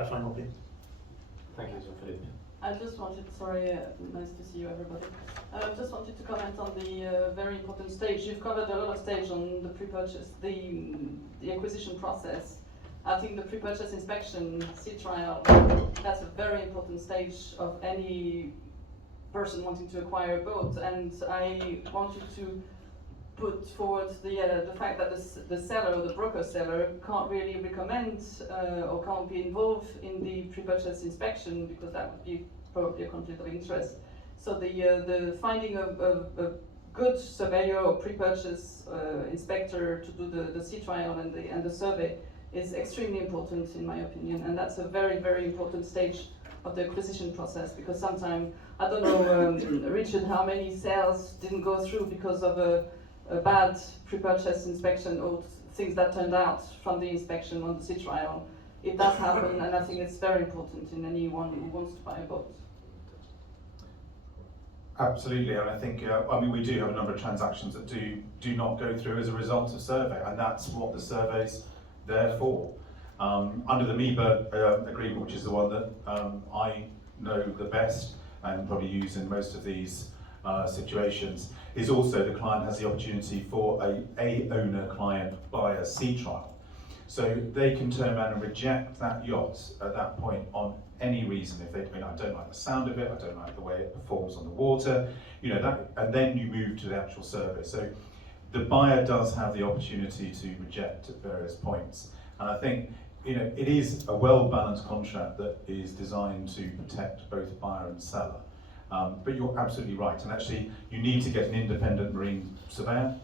clarifying opinion. Thank you, Jean-Philippe. I just wanted, sorry, nice to see you everybody. Just wanted to comment on the very important stage. You've covered a lot of stage on the pre-purchase, the acquisition process. I think the pre-purchase inspection, sea trial, that's a very important stage of any person wanting to acquire a boat. And I wanted to put forward the fact that the seller, the broker seller, can't really recommend or can't be involved in the pre-purchase inspection because that would be probably a conflict of interest. So the finding of a good surveyor or pre-purchase inspector to do the sea trial and the survey is extremely important in my opinion, and that's a very, very important stage of the acquisition process because sometimes, I don't know, Richard, how many sales didn't go through because of a bad pre-purchase inspection or things that turned out from the inspection on the sea trial. It does happen, and I think it's very important in anyone who wants to buy a boat. Absolutely, and I think we do have a number of transactions that do not go through as a result of survey, and that's what the survey's there for. Under the MEBA agreement, which is the one that I know the best and probably use in most of these situations, is also the client has the opportunity for a owner-client buyer sea trial. So they can turn around and reject that yacht at that point on any reason. If they I don't like the sound of it, I don't like the way it performs on the water, and then you move to the actual survey. So the buyer does have the opportunity to reject at various points. And I think it is a well-balanced contract that is designed to protect both buyer and seller. But you're absolutely right, and actually you need to get an independent marine surveyor.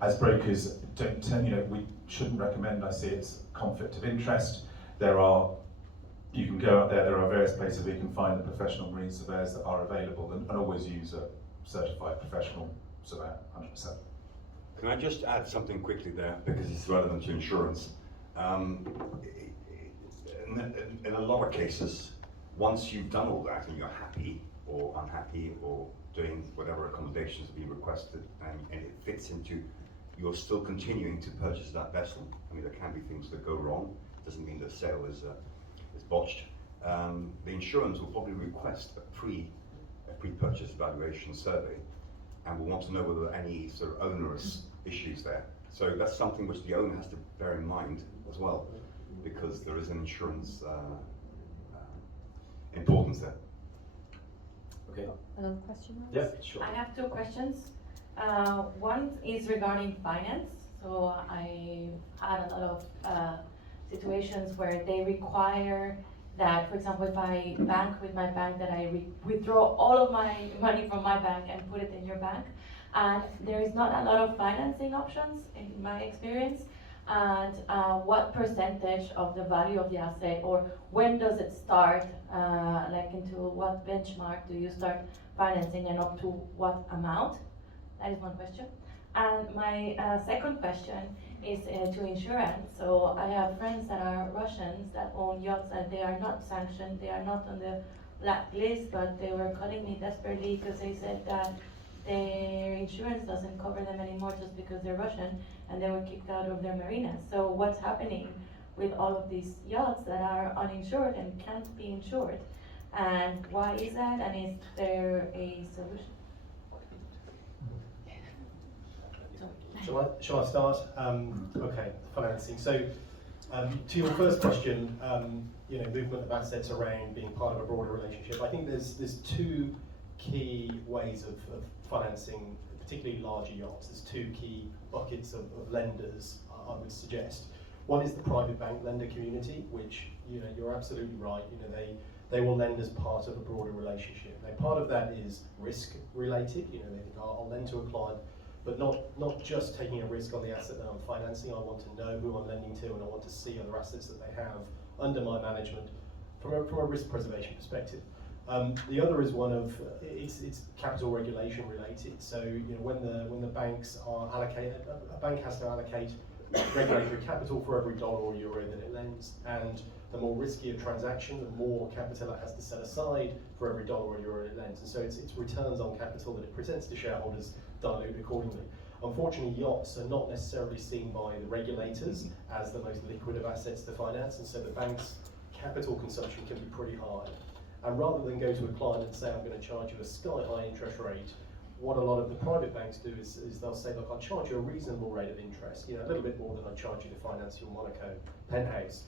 As brokers, we shouldn't recommend, I see it's conflict of interest. You can go out there are various places where you can find the professional marine surveyors that are available, and always use a certified professional surveyor, 100%. Can I just add something quickly there, because it's relevant to insurance. In a lot of cases, once you've done all that and you're happy or unhappy or doing whatever accommodations have been requested and it fits into, you're still continuing to purchase that vessel. I mean, there can be things that go wrong. Doesn't mean the sale is botched. The insurance will probably request a pre-purchase valuation survey, and will want to know whether there are any sort of onerous issues there. So that's something which the owner has to bear in mind as well, because there is an insurance importance there. Okay. Another question? Yeah, sure. I have two questions. One is regarding finance. So I had a lot of situations where they require that, for example, if I bank with my bank, that I withdraw all of my money from my bank and put it in your bank. And there is not a lot of financing options in my experience. And what percentage of the value of the asset, or when does it start, like into what benchmark do you start financing and up to what amount? That is one question. And my second question is to insurance. So I have friends that are Russians that own yachts, and they are not sanctioned, they are not on the blacklist, but they were calling me desperately because they said that their insurance doesn't cover them anymore just because they're Russian, and they were kicked out of their marinas. So what's happening with all of these yachts that are uninsured and can't be insured? And why is that, and is there a solution? Shall I start? Okay, financing. So, to your first question, movement of assets around being part of a broader relationship. I think there's two key ways of financing, particularly larger yachts. There's two key buckets of lenders, I would suggest. One is the private bank lender community, which you're absolutely right. They will lend as part of a broader relationship. Now, part of that is risk related. They think I'll lend to a client, but not just taking a risk on the asset that I'm financing. I want to know who I'm lending to, and I want to see other assets that they have under my management from a risk preservation perspective. The other is one of it's capital regulation related. So when the banks are allocated, a bank has to allocate regulatory capital for every dollar or euro that it lends, and the more risky a transaction, the more capital it has to set aside for every dollar or euro it lends. And so it's returns on capital that it presents to shareholders dilute accordingly. Unfortunately, yachts are not necessarily seen by the regulators as the most liquid of assets to finance, and so the banks capital consumption can be pretty high. And rather than go to a client and say, I'm going to charge you a sky-high interest rate, what a lot of the private banks do is they'll say, look, I'll charge you a reasonable rate of interest, a little bit more than I charge you to finance your Monaco penthouse.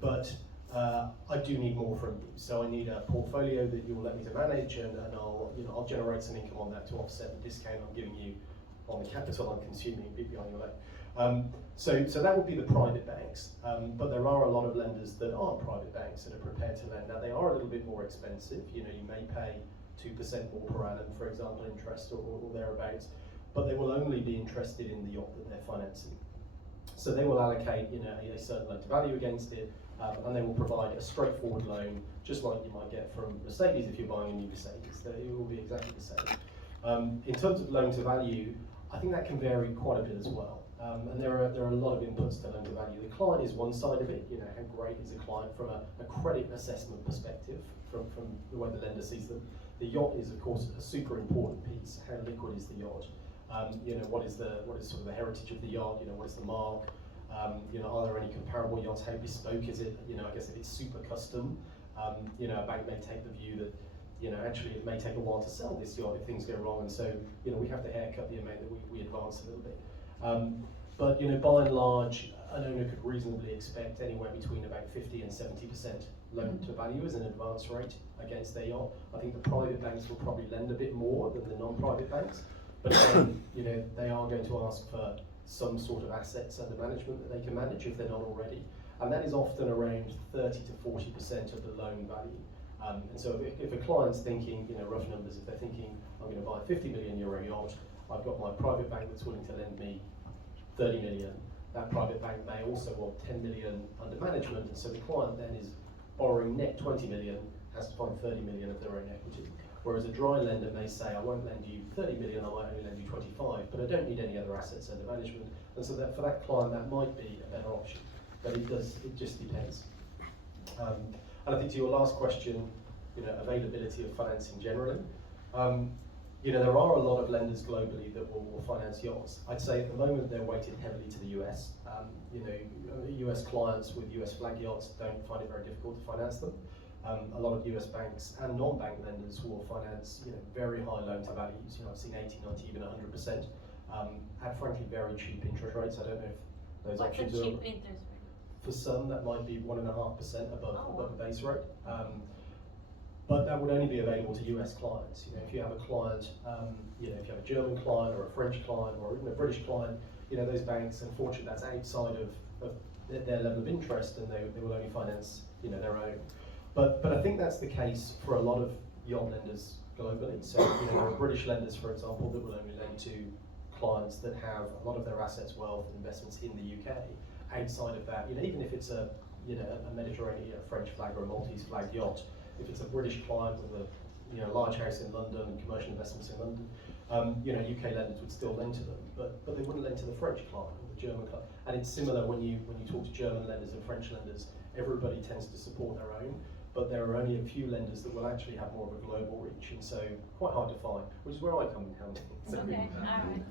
But I do need more from you. So I need a portfolio that you'll let me to manage, and I'll generate some income on that to offset the discount I'm giving you on the capital I'm consuming behind your leg. So that would be the private banks, but there are a lot of lenders that aren't private banks that are prepared to lend. Now they are a little bit more expensive. You may pay 2% more per annum, for example, interest or thereabouts, but they will only be interested in the yacht that they're financing. So they will allocate a certain loan to value against it, and they will provide a straightforward loan, just like you might get from Mercedes if you're buying a new Mercedes. It will be exactly the same. In terms of loan to value, I think that can vary quite a bit as well. And there are a lot of inputs to loan to value. The client is one side of it. How great is the client from a credit assessment perspective, from the way the lender sees them. The yacht is, of course, a super important piece. How liquid is the yacht? What is sort of the heritage of the yacht? What is the mark? Are there any comparable yachts? How bespoke is it? I guess if it's super custom, a bank may take the view that actually it may take a while to sell this yacht if things go wrong, and so we have to haircut the amount that we advance a little bit. But by and large, an owner could reasonably expect anywhere between about 50 and 70% loan to value as an advance rate against their yacht. I think the private banks will probably lend a bit more than the non-private banks, but again, they are going to ask for some sort of assets under management that they can manage if they're not already, and that is often around 30 to 40% of the loan value. And so if a client's thinking, rough numbers, if they're thinking, I'm going to buy a 50 million euro yacht, I've got my private bank that's willing to lend me 30 million. That private bank may also want 10 million under management, and so the client then is borrowing net 20 million, has to find 30 million of their own equity. Whereas a dry lender may say, I won't lend you 30 million, I might only lend you 25, but I don't need any other assets under management. And so that for that client, that might be a better option, but it just depends. And I think to your last question, availability of financing generally. There are a lot of lenders globally that will finance yachts. I'd say at the moment they're weighted heavily to the US. US clients with US flag yachts don't find it very difficult to finance them. A lot of US banks and non-bank lenders will finance very high loan to values. I've seen 80, 90, even 100%, at frankly very cheap interest rates. I don't know if those options are. What's a cheap interest rate? For some, that might be 1.5% above the base rate. But that would only be available to US clients. If you have a client, if you have a German client or a French client or even a British client, those banks, unfortunately, that's outside of their level of interest, and they will only finance their own. But I think that's the case for a lot of yacht lenders globally. So there are British lenders, for example, that will only lend to clients that have a lot of their assets, wealth, and investments in the UK. Outside of that, even if it's a Mediterranean, French flag or a Maltese flag yacht, if it's a British client with a large house in London and commercial investments in London, UK lenders would still lend to them, but they wouldn't lend to the French client or the German client. And it's similar when you talk to German lenders and French lenders. Everybody tends to support their own, but there are only a few lenders that will actually have more of a global reach, and so quite hard to find, which is where I come in handy. So, Okay, all right.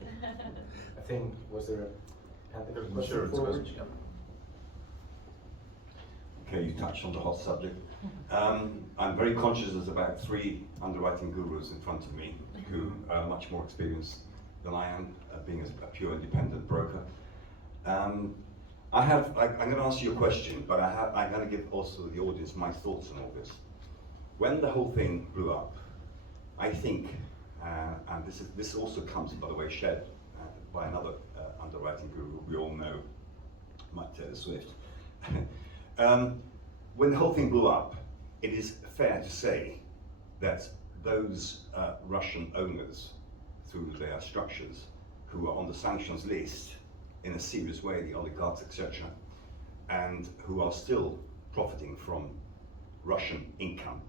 I think, was there a question Insurance for question. Rich? Okay, you touched on the hot subject. I'm very conscious there's about 3 underwriting gurus in front of me who are much more experienced than I am, being a pure independent broker. I'm going to ask you a question, but I'm going to give also the audience my thoughts on all this. When the whole thing blew up, I think, and this also comes, by the way, shared by another underwriting guru we all know, Mike Taylor Swift. When the whole thing blew up, it is fair to say that those Russian owners, through their structures, who are on the sanctions list in a serious way, the oligarchs, etc., and who are still profiting from Russian income,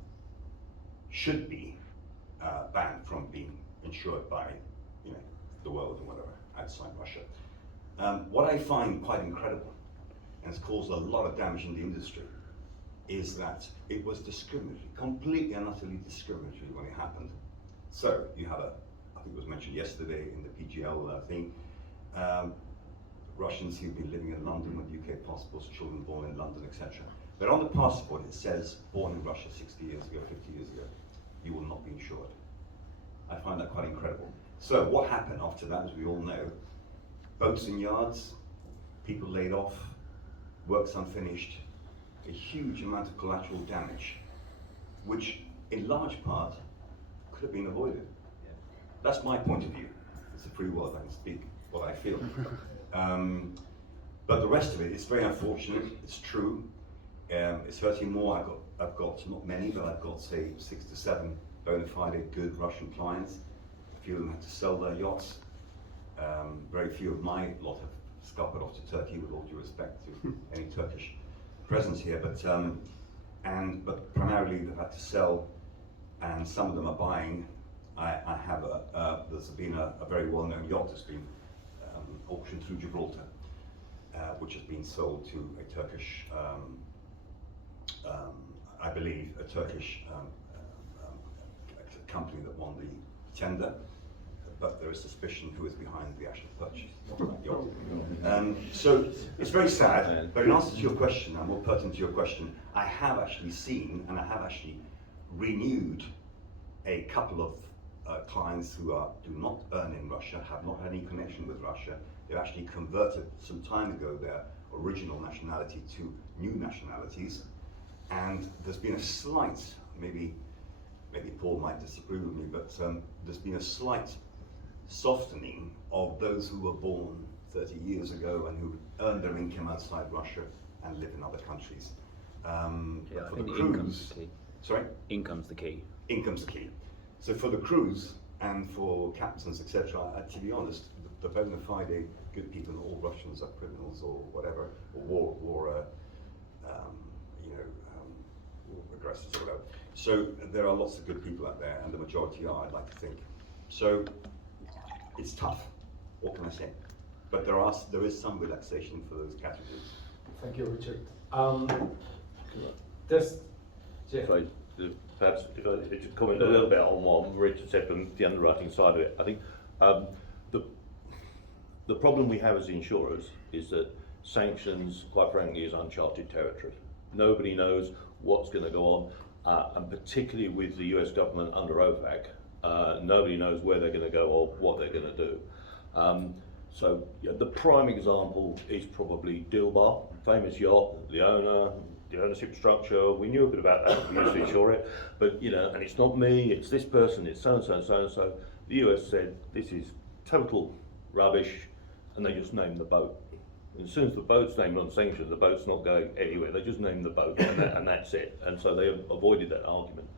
should be banned from being insured by, the world or whatever outside Russia. What I find quite incredible, and it's caused a lot of damage in the industry, is that it was discriminatory, completely and utterly discriminatory when it happened. So you have I think it was mentioned yesterday in the PGL thing, Russians who've been living in London with UK passports, children born in London, etc. But on the passport it says born in Russia 60 years ago, 50 years ago, you will not be insured. I find that quite incredible. So what happened after that, as we all know, boats in yards, people laid off, works unfinished, a huge amount of collateral damage, which in large part could have been avoided. That's my point of view. It's a free world, I can speak what I feel. But the rest of it is very unfortunate, it's true. It's hurting more. I've got not many, but I've got say 6 to 7 bona fide good Russian clients. A few of them had to sell their yachts. Very few of my lot have scuppered off to Turkey, with all due respect to any Turkish presence here. But primarily they've had to sell, and some of them are buying. I have there's been a very well-known yacht that's been auctioned through Gibraltar, which has been sold to a Turkish, I believe, a Turkish company that won the tender, but there is suspicion who is behind the actual purchase of that yacht. So it's very sad, but in answer to your question, and more pertinent to your question, I have actually seen, and I have actually renewed a couple of clients who do not earn in Russia, have not had any connection with Russia. They've actually converted some time ago their original nationality to new nationalities, and there's been a slight, maybe Paul might disapprove of me, but there's been a slight softening of those who were born 30 years ago and who earned their income outside Russia and live in other countries. Yeah, for the income's cruise, the key. sorry? Income's the key. Income's the key. So for the crews and for captains, etc., to be honest, the bona fide good people, not all Russians are criminals or whatever, or war aggressors or whatever. So there are lots of good people out there, and the majority are, I'd like to think. So it's tough. What can I say? But there is some relaxation for those categories. Thank you, Richard. Just Jeff. Perhaps if I could comment a little bit on what Richard said from the underwriting side of it. I think the problem we have as insurers is that sanctions, quite frankly, is uncharted territory. Nobody knows what's going to go on, and particularly with the US government under OFAC, nobody knows where they're going to go or what they're going to do. So yeah, the prime example is probably Dilbar, famous yacht, the owner, the ownership structure. We knew a bit about that, we used to insure it, but and it's not me, it's this person, it's so and so and so and so. The US said this is total rubbish, and they just named the boat. And as soon as the boat's named on sanctions, the boat's not going anywhere. They just named the boat, and that's it. And so they avoided that argument.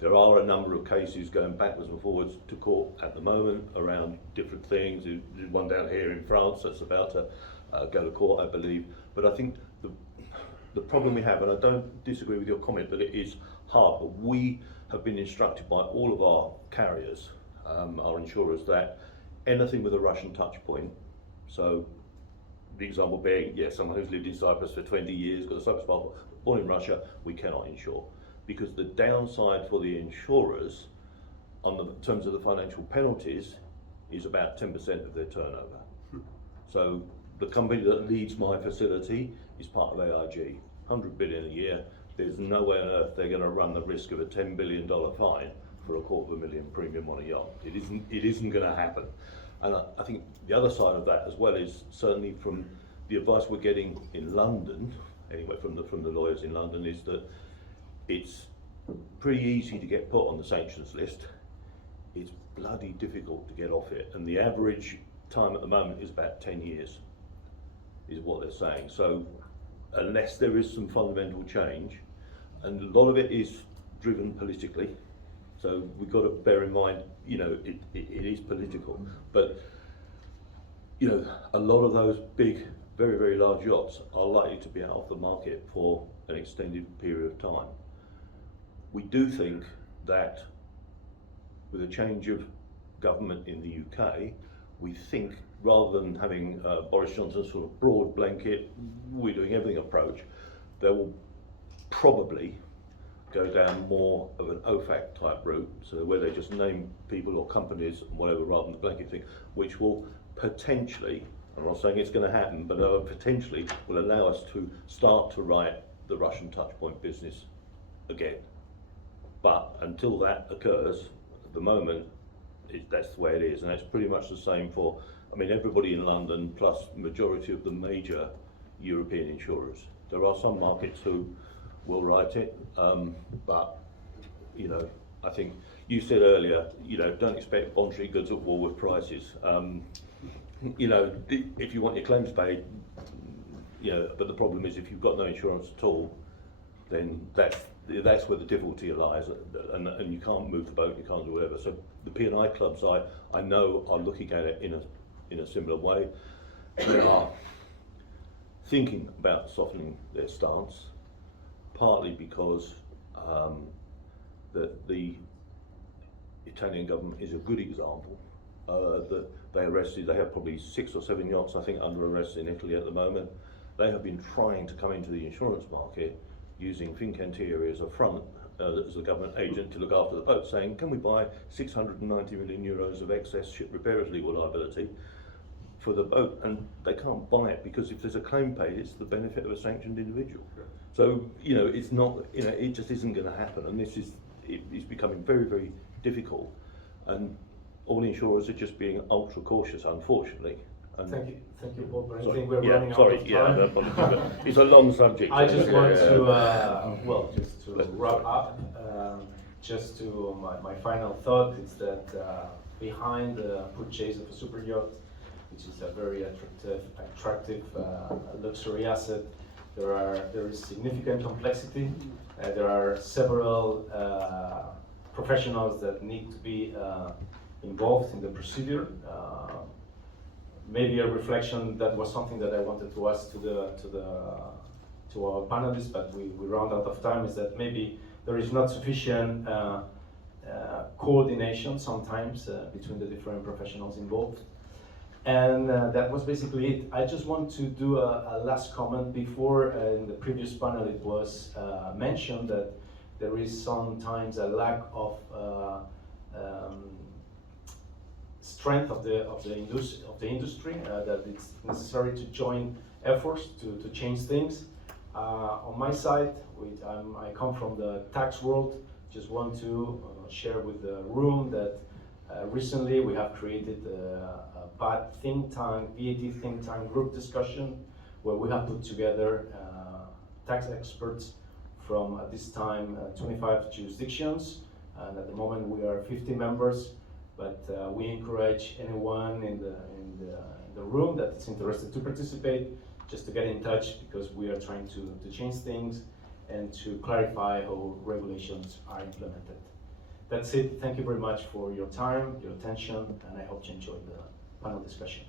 There are a number of cases going backwards and forwards to court at the moment around different things. There's one down here in France that's about to go to court, I believe. But I think the problem we have, and I don't disagree with your comment that it is hard, but we have been instructed by all of our carriers, our insurers, that anything with a Russian touch point, so the example being, someone who's lived in Cyprus for 20 years, got a Cyprus passport, born in Russia, we cannot insure. Because the downside for the insurers on the terms of the financial penalties is about 10% of their turnover. So the company that leads my facility is part of AIG, 100 billion a year. There's no way on earth they're going to run the risk of a $10 billion fine for $250,000 premium on a yacht. It isn't going to happen. And I think the other side of that as well is certainly from the advice we're getting in London, anyway from the lawyers in London, is that it's pretty easy to get put on the sanctions list. It's bloody difficult to get off it, and the average time at the moment is about 10 years, is what they're saying. So unless there is some fundamental change, and a lot of it is driven politically, so we've got to bear in mind, it is political, but a lot of those big, very, very large yachts are likely to be out of the market for an extended period of time. We do think that with a change of government in the UK, we think rather than having Boris Johnson's sort of broad blanket, we're doing everything approach, they will probably go down more of an OFAC type route, so where they just name people or companies and whatever rather than the blanket thing, which will potentially, I'm not saying it's going to happen, but potentially will allow us to start to write the Russian touchpoint business again. But until that occurs, at the moment, that's the way it is, and that's pretty much the same for, I mean, everybody in London, plus majority of the major European insurers. There are some markets who will write it, but, you know, I think you said earlier, you know, don't expect voluntary goods at Woolworth prices. You know, if you want your claims paid, you know, but the problem is if you've got no insurance at all, then that's where the difficulty lies, and you can't move the boat, you can't do whatever. So the P&I clubs, I know, are looking at it in a similar way. They are thinking about softening their stance, partly because the Italian government is a good example. That they have probably 6 or 7 yachts, I think, under arrest in Italy at the moment. They have been trying to come into the insurance market using Fincantieri as a front, as a government agent to look after the boat, saying, can we buy 690 million euros of excess ship repairers legal liability for the boat? And they can't buy it because if there's a claim paid, it's the benefit of a sanctioned individual. So, you know, it's not, you know, it just isn't going to happen, and it's becoming very, very difficult. And all insurers are just being ultra cautious, unfortunately. And Thank you, Bob. I sorry, think we're yeah, running sorry, out of yeah, time. no, apologies, but it's a long subject. I just want Yeah. to, just to wrap up, my final thought is that behind the purchase of a super yacht, which is a very attractive luxury asset, there is significant complexity. There are several professionals that need to be involved in the procedure. Maybe a reflection, that was something that I wanted to ask to our panelists, but we run out of time, is that maybe there is not sufficient coordination sometimes between the different professionals involved. And that was basically it. I just want to do a last comment. Before, in the previous panel, it was mentioned that there is sometimes a lack of strength of the industry, that it's necessary to join efforts to change things. On my side, I come from the tax world. Just want to share with the room that recently we have created a VAT think tank group discussion, where we have put together tax experts from, at this time, 25 jurisdictions, and at the moment we are 50 members. But we encourage anyone in the room that is interested to participate just to get in touch, because we are trying to change things and to clarify how regulations are implemented. That's it. Thank you very much for your time, your attention, and I hope you enjoyed the panel discussion.